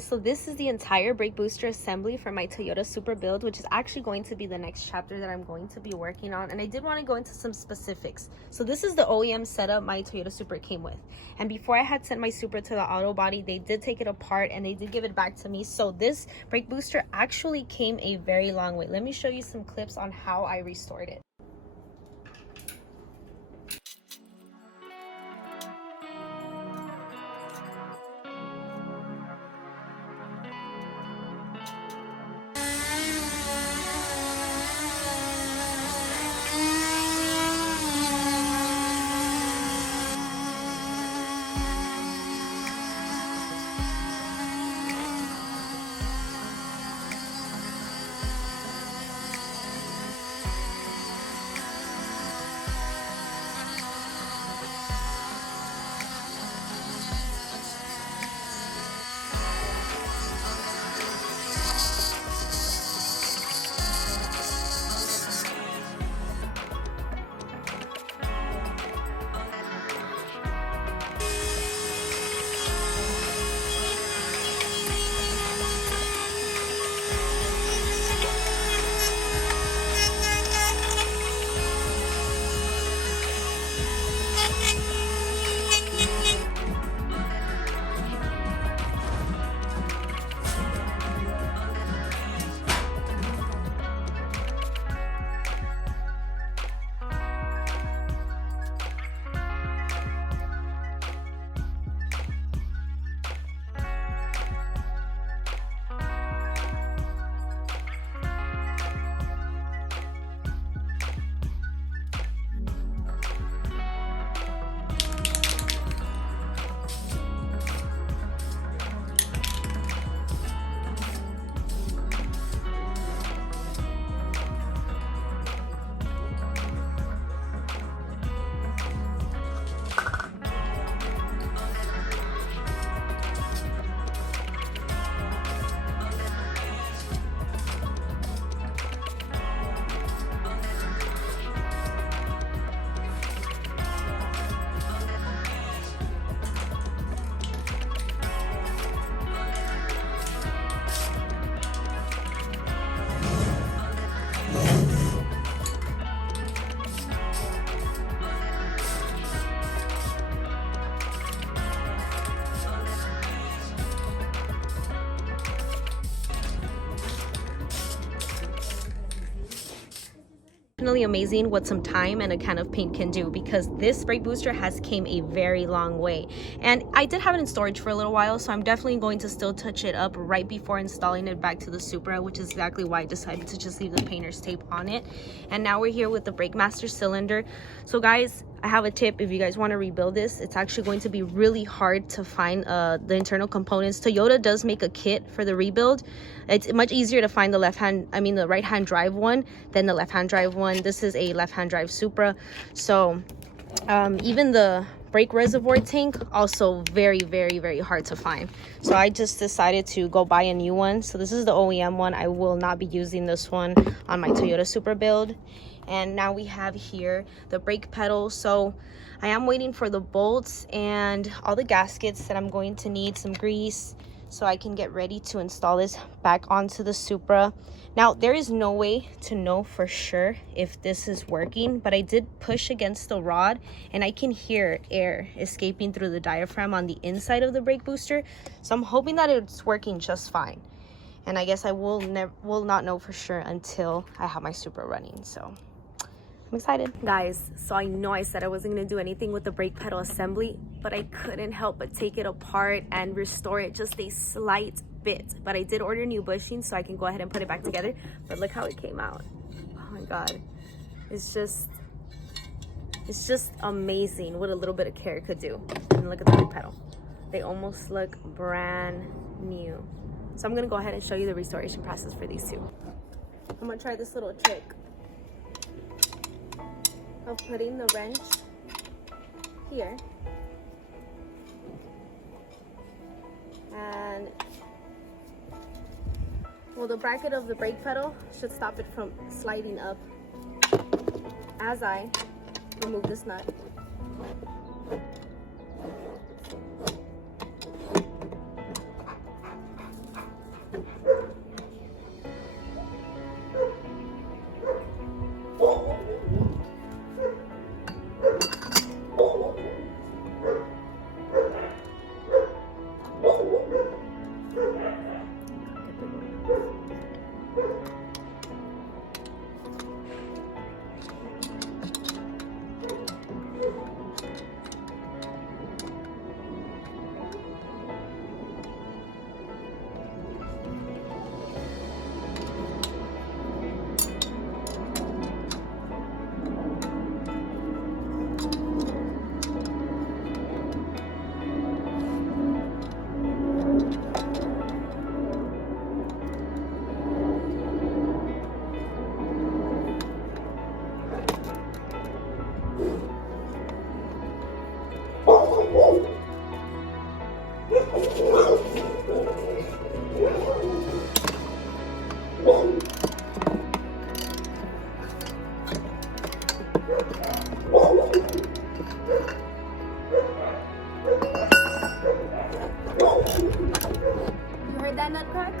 guys, so this is the entire brake booster assembly for my Toyota Supra build, which is actually going to be the next chapter that I'm going to be working on. And I did want to go into some specifics. So this is the OEM setup my Toyota Supra came with. And before I had sent my Supra to the auto body, they did take it apart and they did give it back to me. So this brake booster actually came a very long way. Let me show you some clips on how I restored it. Definitely amazing what some time and a can of paint can do, because this brake booster has came a very long way. And I did have it in storage for a little while, so I'm definitely going to still touch it up right before installing it back to the Supra, which is exactly why I decided to just leave the painter's tape on it. And now we're here with the Brake Master cylinder. So guys, I have a tip. If you guys want to rebuild this, it's actually going to be really hard to find the internal components. Toyota does make a kit for the rebuild. It's much easier to find the right hand drive one than the left hand drive one. This is a left hand drive Supra, so even the brake reservoir tank also very, very, very hard to find. So I just decided to go buy a new one. So this is the OEM one. I will not be using this one on my Toyota Supra build. And now we have here the brake pedal. So I am waiting for the bolts and all the gaskets that I'm going to need, some grease, so I can get ready to install this back onto the Supra. Now, there is no way to know for sure if this is working, but I did push against the rod and I can hear air escaping through the diaphragm on the inside of the brake booster. So I'm hoping that it's working just fine. And I guess I will not know for sure until I have my Supra running. So I'm excited. Guys, so I know I said I wasn't gonna do anything with the brake pedal assembly, but I couldn't help but take it apart and restore it just a slight bit. But I did order new bushings so I can go ahead and put it back together. But look how it came out. Oh my God. It's just amazing what a little bit of care could do. And look at the brake pedal. They almost look brand new. So I'm gonna go ahead and show you the restoration process for these two. I'm gonna try this little trick of putting the wrench here and the bracket of the brake pedal should stop it from sliding up as I remove this nut. heard that nut crack?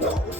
No.